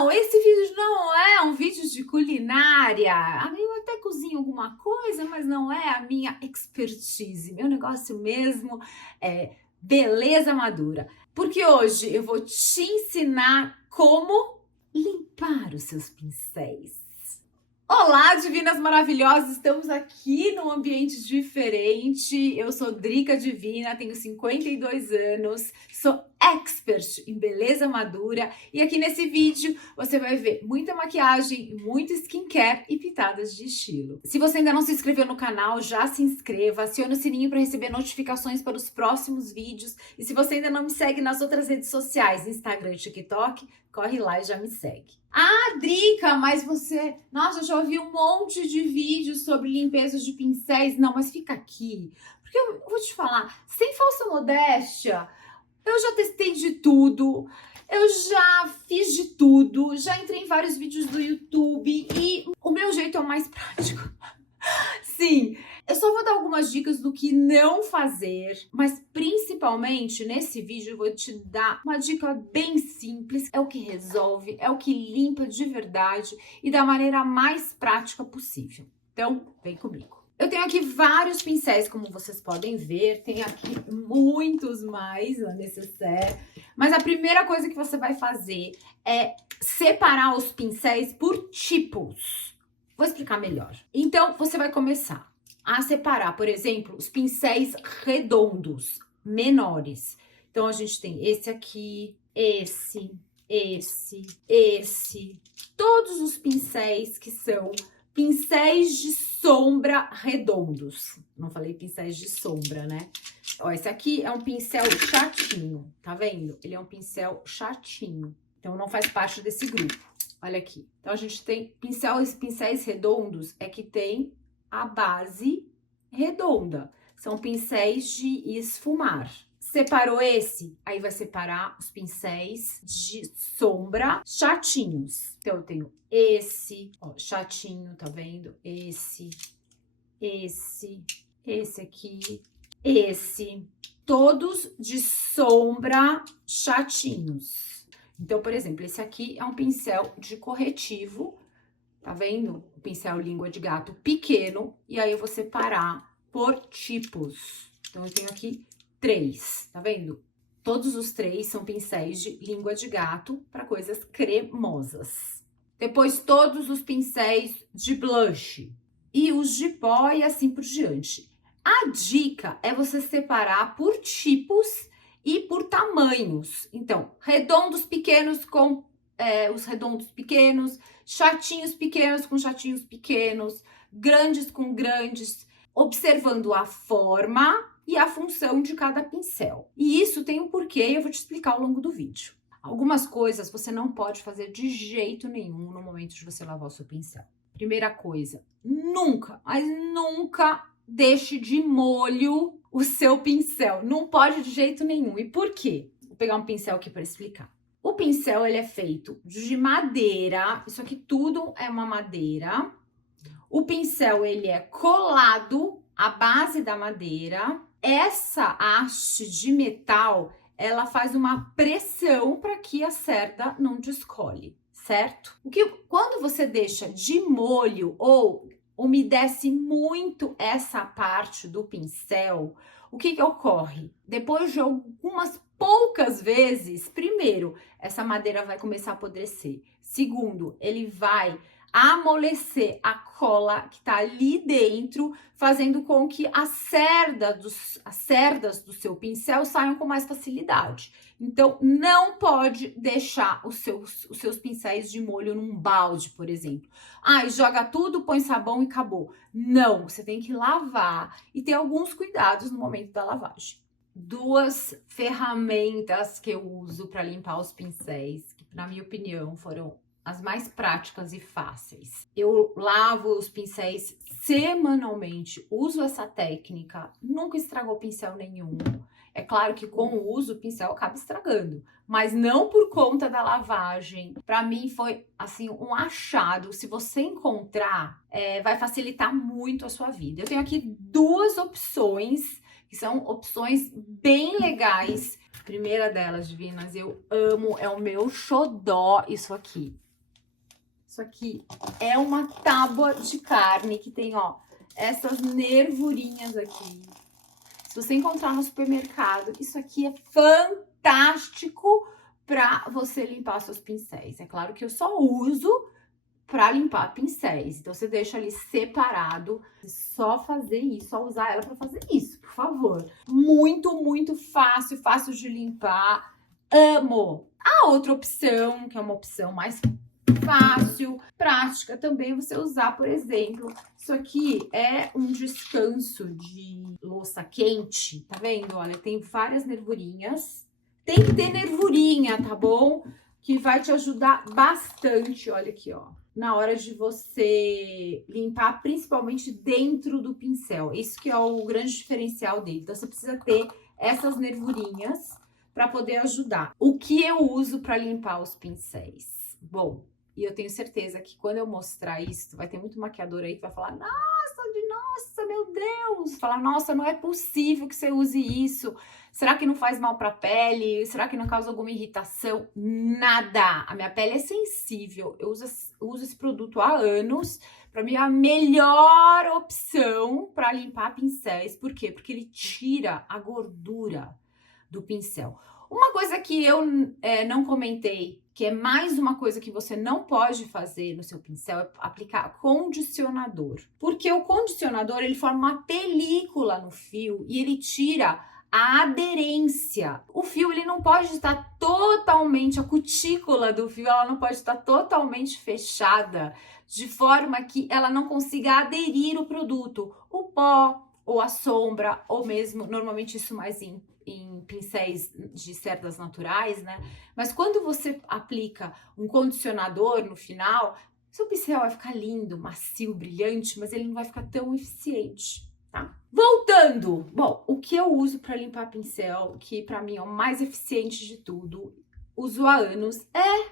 Não, esse vídeo não é um vídeo de culinária. Eu até cozinho alguma coisa, mas não é a minha expertise. Meu negócio mesmo é beleza madura. Porque hoje eu vou te ensinar como limpar os seus pincéis. Olá, divinas maravilhosas! Estamos aqui num ambiente diferente. Eu sou Drica Divina, tenho 52 anos, sou expert em beleza madura e aqui nesse vídeo você vai ver muita maquiagem, muito skincare e pitadas de estilo. Se você ainda não se inscreveu no canal, já se inscreva, acione o sininho para receber notificações para os próximos vídeos e se você ainda não me segue nas outras redes sociais, Instagram e TikTok, corre lá e já me segue. Ah, Drica, mas você... Nossa, eu já ouvi um monte de vídeos sobre limpeza de pincéis. Não, mas fica aqui. Porque eu vou te falar, sem falsa modéstia, eu já testei de tudo. Eu já fiz de tudo. Já entrei em vários vídeos do YouTube e o meu jeito é o mais prático. Sim, eu só vou dar algumas dicas do que não fazer, mas principalmente nesse vídeo eu vou te dar uma dica bem simples, é o que resolve, é o que limpa de verdade e da maneira mais prática possível. Então, vem comigo. Eu tenho aqui vários pincéis, como vocês podem ver, tem aqui muitos mais na necessaire, mas a primeira coisa que você vai fazer é separar os pincéis por tipos. Vou explicar melhor. Então, você vai começar a separar, por exemplo, os pincéis redondos, menores. Então, a gente tem esse aqui, esse. Todos os pincéis que são pincéis de sombra redondos. Não falei pincéis de sombra, né? Ó, esse aqui é um pincel chatinho, tá vendo? Ele é um pincel chatinho. Então, não faz parte desse grupo. Olha aqui. Então, a gente tem pincéis redondos, é que tem a base redonda. São pincéis de esfumar. Separou esse? Aí vai separar os pincéis de sombra chatinhos. Então, eu tenho esse, ó, chatinho, tá vendo? Esse aqui, esse. Todos de sombra chatinhos. Então, por exemplo, esse aqui é um pincel de corretivo, tá vendo? O pincel língua de gato pequeno, e aí eu vou separar por tipos. Então, eu tenho aqui 3, tá vendo? Todos os 3 são pincéis de língua de gato para coisas cremosas. Depois, todos os pincéis de blush e os de pó e assim por diante. A dica é você separar por tipos e por tamanhos. Então, redondos pequenos com os redondos pequenos, chatinhos pequenos com chatinhos pequenos, grandes com grandes, observando a forma e a função de cada pincel. E isso tem um porquê e eu vou te explicar ao longo do vídeo. Algumas coisas você não pode fazer de jeito nenhum no momento de você lavar o seu pincel. Primeira coisa, nunca, mas nunca deixe de molho o seu pincel. Não pode de jeito nenhum. E por quê? Vou pegar um pincel aqui para explicar. O pincel, ele é feito de madeira. Isso aqui tudo é uma madeira. O pincel, ele é colado à base da madeira. Essa haste de metal, ela faz uma pressão para que a cerda não descole, certo? Quando você deixa de molho ou umedece muito essa parte do pincel, o que ocorre? Depois de algumas poucas vezes, primeiro, essa madeira vai começar a apodrecer. Segundo, ele vai amolecer a cola que tá ali dentro, fazendo com que as cerdas do seu pincel saiam com mais facilidade. Então, não pode deixar os seus pincéis de molho num balde, por exemplo. Joga tudo, põe sabão e acabou. Não, você tem que lavar e ter alguns cuidados no momento da lavagem. 2 ferramentas que eu uso para limpar os pincéis, que na minha opinião foram as mais práticas e fáceis. Eu lavo os pincéis semanalmente, uso essa técnica, nunca estragou pincel nenhum. É claro que com o uso o pincel acaba estragando, mas não por conta da lavagem. Para mim foi assim um achado. Se você encontrar, vai facilitar muito a sua vida. Eu tenho aqui 2 opções, que são opções bem legais. A primeira delas, divinas, eu amo, é o meu xodó, isso aqui. Isso aqui é uma tábua de carne que tem, ó, essas nervurinhas aqui. Se você encontrar no supermercado, isso aqui é fantástico para você limpar seus pincéis. É claro que eu só uso para limpar pincéis. Então, você deixa ali separado. Só fazer isso, só usar ela para fazer isso, por favor. Muito, muito fácil, fácil de limpar. Amo! A outra opção, que é uma opção mais fácil, prática também, você usar, por exemplo, isso aqui é um descanso de louça quente, tá vendo? Olha, tem várias nervurinhas. Tem que ter nervurinha, tá bom? Que vai te ajudar bastante, olha aqui, ó. Na hora de você limpar, principalmente dentro do pincel. Isso que é o grande diferencial dele. Então, você precisa ter essas nervurinhas para poder ajudar. O que eu uso para limpar os pincéis? Bom, e eu tenho certeza que quando eu mostrar isso, vai ter muito maquiador aí que vai falar, nossa, meu Deus! Falar, nossa, não é possível que você use isso. Será que não faz mal para a pele? Será que não causa alguma irritação? Nada! A minha pele é sensível. Eu uso esse produto há anos. Para mim, é a melhor opção para limpar pincéis. Por quê? Porque ele tira a gordura do pincel. Uma coisa que eu não comentei, que é mais uma coisa que você não pode fazer no seu pincel, é aplicar condicionador. Porque o condicionador, ele forma uma película no fio e ele tira a aderência. O fio, ele não pode estar totalmente, a cutícula do fio, ela não pode estar totalmente fechada, de forma que ela não consiga aderir o produto, o pó, ou a sombra, ou mesmo, normalmente isso mais em pincéis de cerdas naturais, né? Mas quando você aplica um condicionador no final, seu pincel vai ficar lindo, macio, brilhante, mas ele não vai ficar tão eficiente, tá? Voltando, bom, o que eu uso para limpar pincel, que para mim é o mais eficiente de tudo, uso há anos, é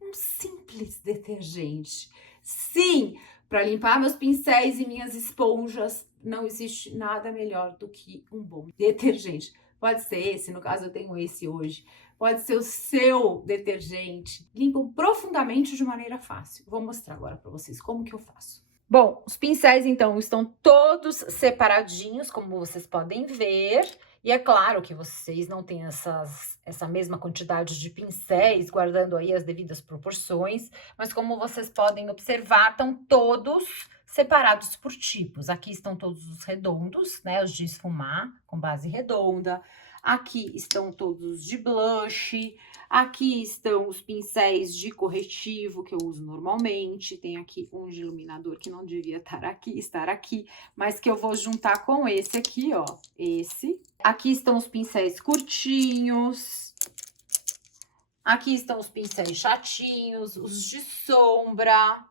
um simples detergente. Sim, para limpar meus pincéis e minhas esponjas, não existe nada melhor do que um bom detergente. Pode ser esse, no caso eu tenho esse hoje. Pode ser o seu detergente. Limpam profundamente de maneira fácil. Vou mostrar agora para vocês como que eu faço. Bom, os pincéis, então, estão todos separadinhos, como vocês podem ver. E é claro que vocês não têm essa mesma quantidade de pincéis, guardando aí as devidas proporções. Mas como vocês podem observar, estão todos separados por tipos. Aqui estão todos os redondos, né? Os de esfumar, com base redonda. Aqui estão todos os de blush. Aqui estão os pincéis de corretivo que eu uso normalmente. Tem aqui um de iluminador que não devia estar aqui, mas que eu vou juntar com esse aqui, ó. Esse. Aqui estão os pincéis curtinhos. Aqui estão os pincéis chatinhos, os de sombra,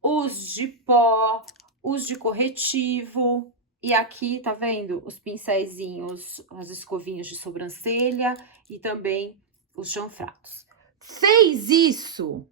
os de pó, os de corretivo. E aqui, tá vendo? Os pincéisinhos, as escovinhas de sobrancelha e também os chanfrados. Fez isso?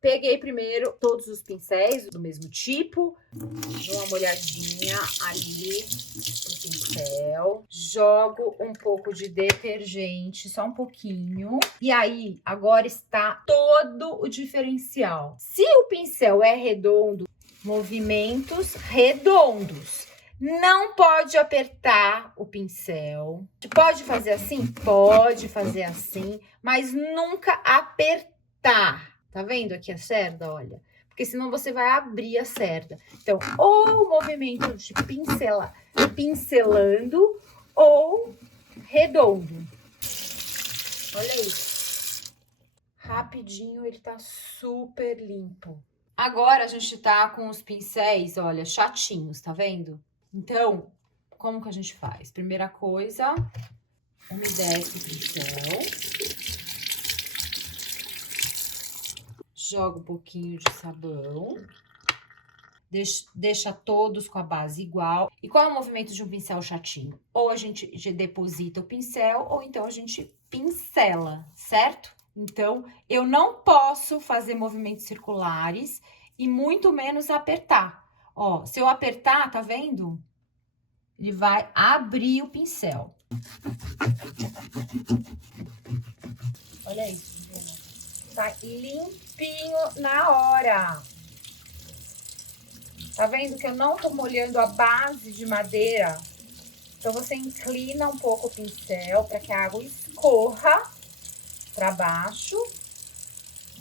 Peguei primeiro todos os pincéis do mesmo tipo, dou uma molhadinha ali no pincel, jogo um pouco de detergente, só um pouquinho, e aí agora está todo o diferencial. Se o pincel é redondo, movimentos redondos. Não pode apertar o pincel. Pode fazer assim? Pode fazer assim, mas nunca apertar. Tá vendo aqui a cerda? Olha. Porque senão você vai abrir a cerda. Então, ou o movimento de pincelando, ou redondo. Olha isso. Rapidinho, ele tá super limpo. Agora, a gente tá com os pincéis, olha, chatinhos, tá vendo? Então, como que a gente faz? Primeira coisa, umedece o pincel. Joga um pouquinho de sabão. Deixa todos com a base igual. E qual é o movimento de um pincel chatinho? Ou a gente deposita o pincel, ou então a gente pincela, certo? Então, eu não posso fazer movimentos circulares e muito menos apertar. Ó, se eu apertar, tá vendo? Ele vai abrir o pincel. Olha isso, Juliana. Tá limpinho na hora. Tá vendo que eu não tô molhando a base de madeira? Então, você inclina um pouco o pincel para que a água escorra para baixo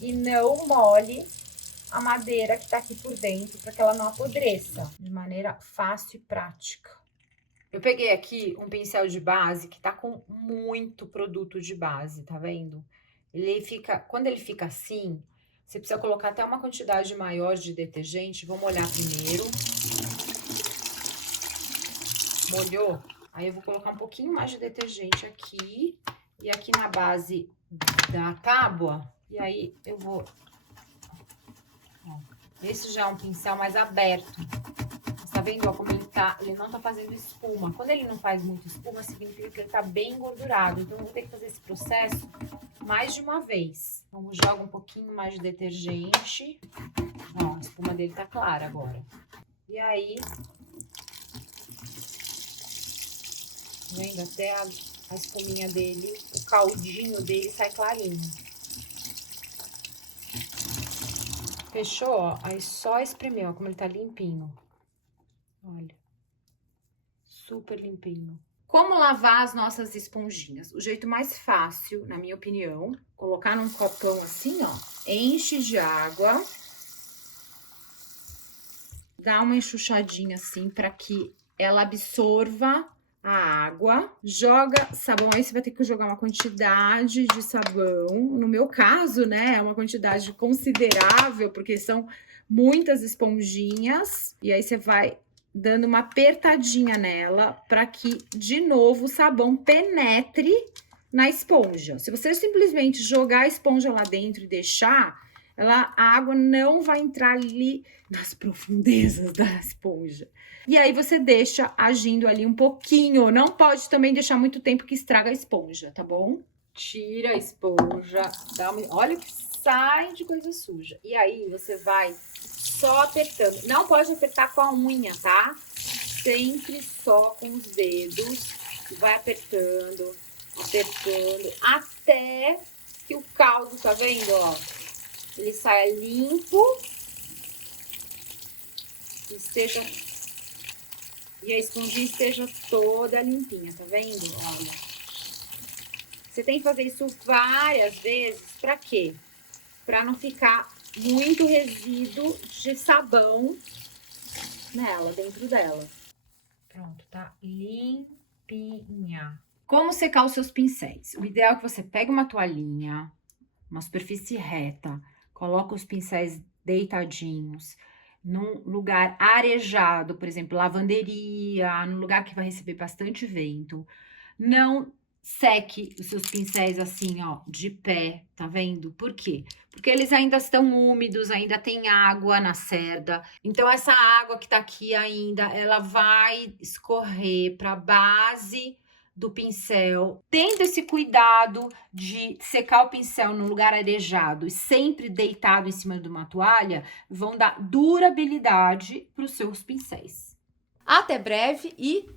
e não molhe a madeira que tá aqui por dentro, para que ela não apodreça, de maneira fácil e prática. Eu peguei aqui um pincel de base que tá com muito produto de base, tá vendo? Quando ele fica assim, você precisa colocar até uma quantidade maior de detergente. Vou molhar primeiro. Molhou? Aí eu vou colocar um pouquinho mais de detergente aqui e aqui na base da tábua. E aí eu vou... Ó, esse já é um pincel mais aberto. Tá vendo, ó, como ele não tá fazendo espuma. Quando ele não faz muito espuma, significa que ele tá bem engordurado. Então, eu vou ter que fazer esse processo mais de uma vez. Então, eu jogo um pouquinho mais de detergente. Ó, a espuma dele tá clara agora. E aí... Tá vendo? Até a espuminha dele, o caldinho dele sai clarinho. Fechou, ó. Aí só espremer, ó, como ele tá limpinho. Olha, super limpinho. Como lavar as nossas esponjinhas? O jeito mais fácil, na minha opinião, colocar num copão assim, ó, enche de água, dá uma enxuchadinha assim para que ela absorva a água, joga sabão, aí você vai ter que jogar uma quantidade de sabão, no meu caso, né, é uma quantidade considerável, porque são muitas esponjinhas, e aí você vai dando uma apertadinha nela para que, de novo, o sabão penetre na esponja. Se você simplesmente jogar a esponja lá dentro e deixar, a água não vai entrar ali nas profundezas da esponja. E aí você deixa agindo ali um pouquinho. Não pode também deixar muito tempo que estraga a esponja, tá bom? Tira a esponja, olha que sai de coisa suja. E aí você vai só apertando. Não pode apertar com a unha, tá? Sempre só com os dedos. Vai apertando, apertando, até que o caldo, tá vendo, ó? Ele saia limpo. E a esponjinha esteja toda limpinha, tá vendo? Olha. Você tem que fazer isso várias vezes. Pra quê? Pra não ficar muito resíduo de sabão nela, dentro dela. Pronto, tá limpinha. Como secar os seus pincéis? O ideal é que você pegue uma toalhinha, uma superfície reta, coloca os pincéis deitadinhos num lugar arejado, por exemplo, lavanderia, num lugar que vai receber bastante vento. Não seque os seus pincéis assim, ó, de pé, tá vendo? Por quê? Porque eles ainda estão úmidos, ainda tem água na cerda. Então, essa água que tá aqui ainda, ela vai escorrer para a base do pincel. Tendo esse cuidado de secar o pincel no lugar arejado e sempre deitado em cima de uma toalha, vão dar durabilidade para os seus pincéis. Até breve e